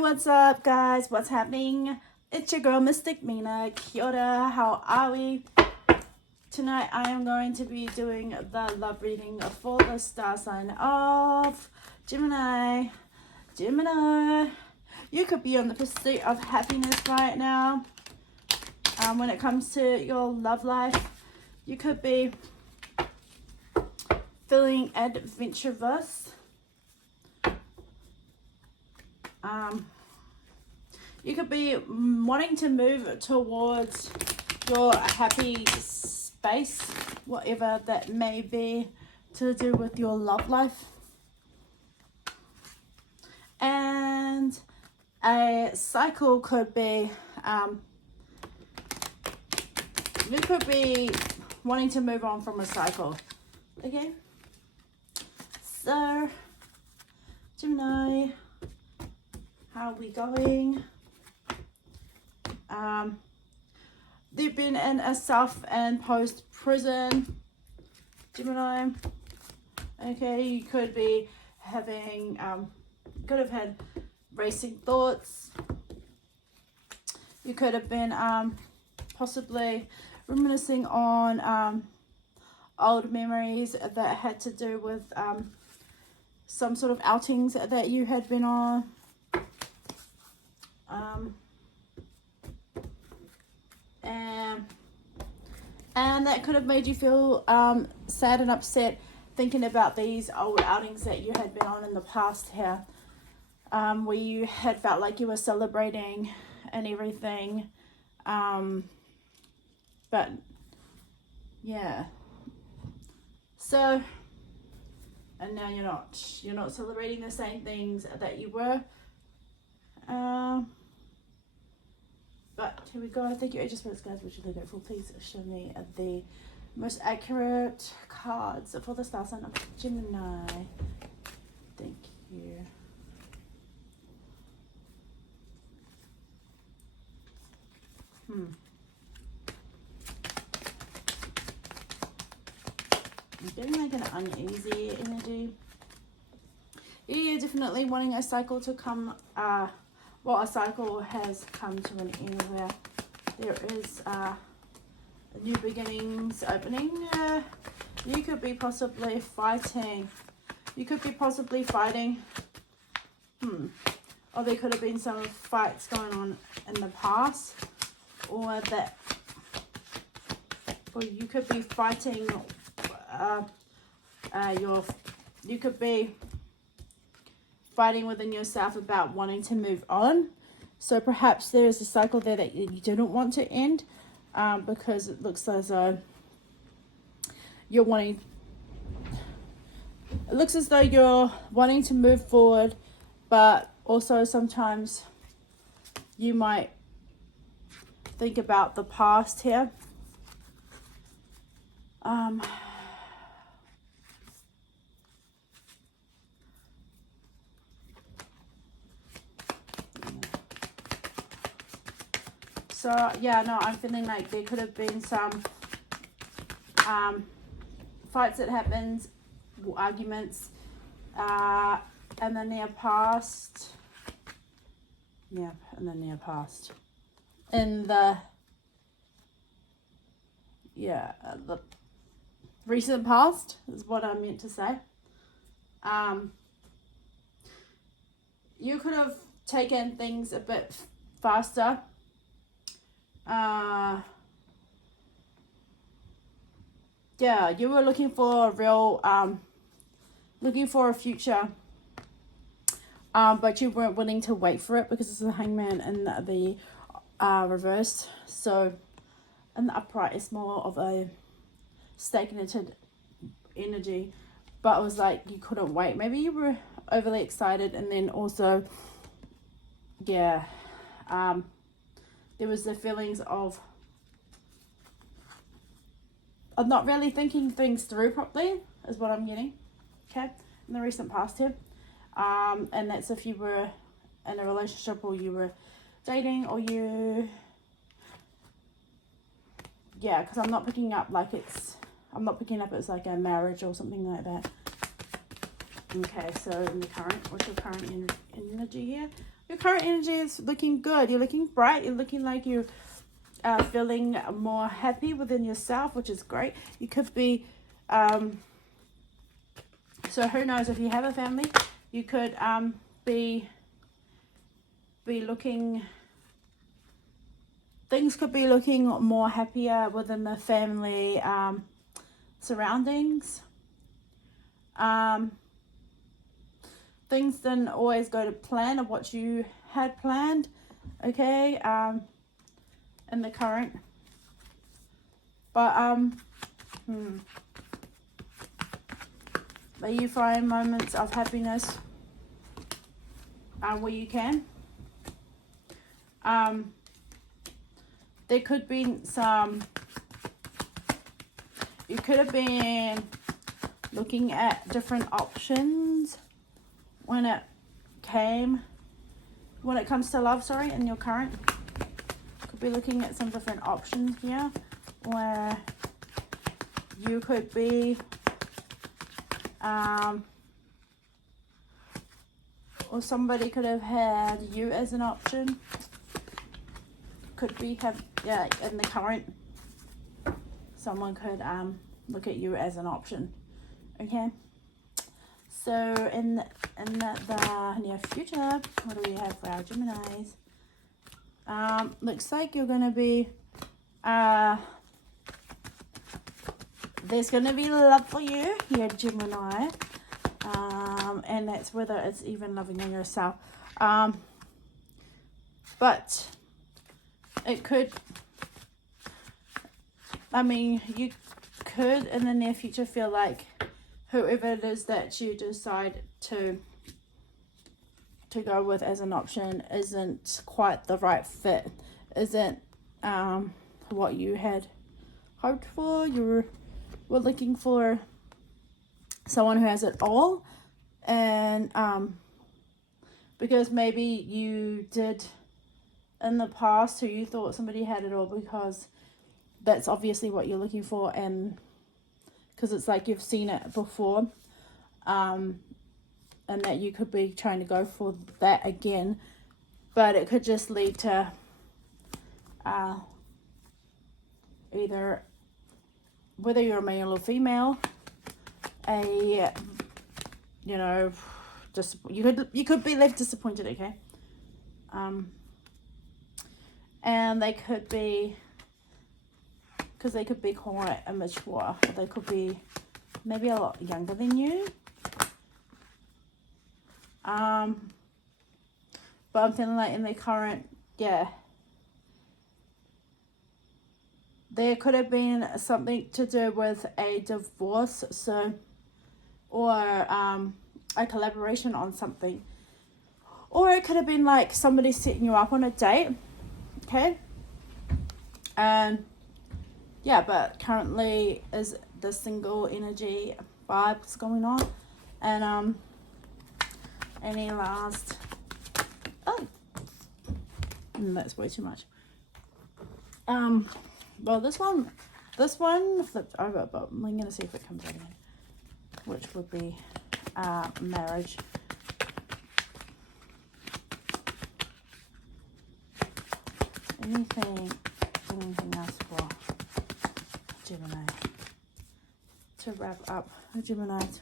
what's up, guys? What's happening? It's your girl, Mystic Mina. Kia ora, how are we? Tonight, I am going to be doing the love reading for the star sign of Gemini. Gemini, you could be on the pursuit of happiness right now. When it comes to your love life, you could be feeling adventurous. You could be wanting to move towards your happy space, whatever that may be to do with your love life. And a cycle could be, you could be wanting to move on from a cycle. Okay? So, Gemini, how are we going? They've been in a self-imposed prison, Gemini. Okay, you could be having, could have had racing thoughts. You could have been possibly reminiscing on old memories that had to do with some sort of outings that you had been on. And that could have made you feel sad and upset thinking about these old outings that you had been on in the past here, where you had felt like you were celebrating and everything. But yeah, so, and now you're not celebrating the same things that you were. But here we go. Thank you, Angel Spirits, guys. Which are grateful. Please show me the most accurate cards for the star sign of Gemini. Thank you. I'm getting like an uneasy energy. You're definitely wanting a cycle to come. A cycle has come to an end where there is new beginnings opening. You could be possibly fighting. You could be possibly fighting. Or there could have been some fights going on in the past, or that, or you could be fighting. You could be fighting within yourself about wanting to move on. So perhaps there is a cycle there that you didn't want to end, because it looks as though you're wanting, it looks as though you're wanting to move forward, but also sometimes you might think about the past here. So yeah, no, I'm feeling like there could have been some fights that happened, arguments, in the near past. Yeah, in the near past. In the the recent past is what I meant to say. You could have taken things a bit faster. Yeah, you were looking for a real, looking for a future, but you weren't willing to wait for it because it's the Hangman in the reverse. So in the upright, it's more of a stagnated energy, but it was like you couldn't wait. Maybe you were overly excited, and then also, yeah, there was the feelings of not really thinking things through properly, is what I'm getting, okay, in the recent past here. And that's if you were in a relationship, or you were dating, or you, yeah, because I'm not picking up like it's like a marriage or something like that. Okay, so in the current, what's your current energy here? your current energy is looking good. You're looking bright. You're looking like you are feeling more happy within yourself, which is great. You could be, so who knows, if you have a family, you could be looking, things could be looking more happier within the family surroundings. Things didn't always go to plan of what you had planned, okay, in the current, but but you find moments of happiness where you can. There could be some, you could have been looking at different options when it comes to love, sorry, in your current. Could be looking at some different options here, where you could be or somebody could have had you as an option. Could be in the current, someone could look at you as an option, okay? So in the near future, what do we have for our Geminis? Looks like you're going to be, there's going to be love for you here, Gemini. And that's whether it's even loving on yourself. But it could, I mean, you could in the near future feel like whoever it is that you decide to go with as an option isn't quite the right fit, isn't what you had hoped for. You were looking for someone who has it all, and because maybe you did in the past, who you thought somebody had it all, because that's obviously what you're looking for, and because it's like you've seen it before, and that you could be trying to go for that again, but it could just lead to either, whether you're a male or female, you could be left disappointed, okay? And they could be, because they could be quite immature, or they could be maybe a lot younger than you. But I'm feeling like in the current, there could have been something to do with a divorce, so, or a collaboration on something, or it could have been like somebody setting you up on a date, okay? And but currently is the single energy vibes going on, and any last, that's way too much. Well, this one flipped over, but I'm gonna see if it comes out again, which would be marriage. Anything else for Gemini to wrap up Gemini's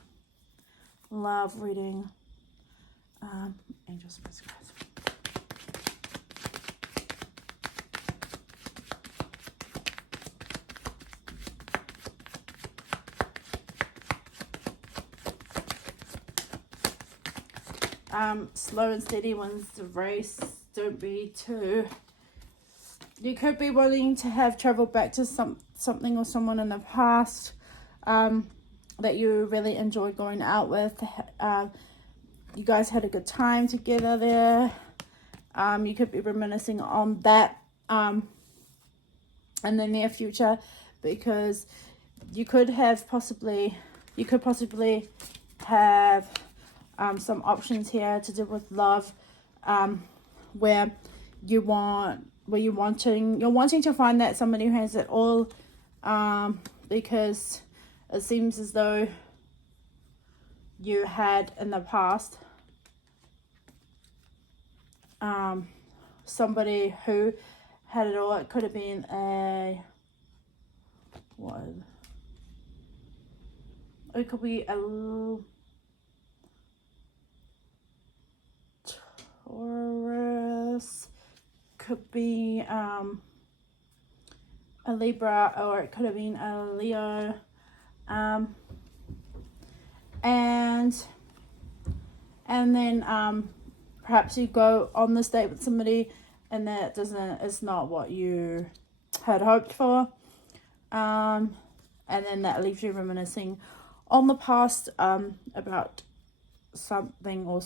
love reading? Angels, guys. Slow and steady wins the race. Don't be too. You could be wanting to have traveled back to something or someone in the past that you really enjoyed going out with. You guys had a good time together there. You could be reminiscing on that in the near future, because you could possibly have some options here to do with love, where you're wanting to find that somebody who has it all, because it seems as though you had in the past somebody who had it all. It could have been it could be a Taurus, could be a Libra, or it could have been a Leo, and then perhaps you go on this date with somebody and that it's not what you had hoped for, and then that leaves you reminiscing on the past, about something or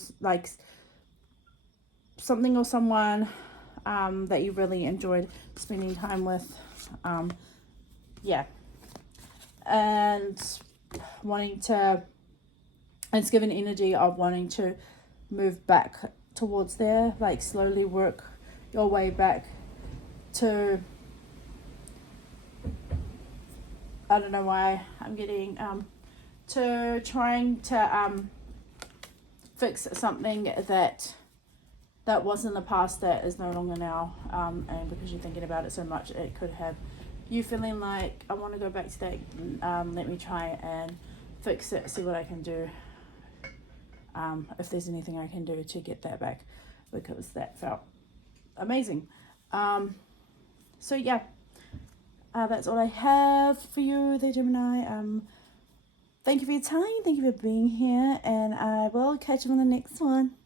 someone that you really enjoyed spending time with, yeah, and it's given energy of wanting to move back towards there, like slowly work your way back to, I don't know why I'm getting to trying to fix something that was in the past that is no longer now, and because you're thinking about it so much, it could have you feeling like, I want to go back to that, let me try and fix it, see what I can do, if there's anything I can do to get that back, because that felt amazing. So yeah, that's all I have for you there, Gemini. Thank you for your time, thank you for being here, and I will catch you on the next one.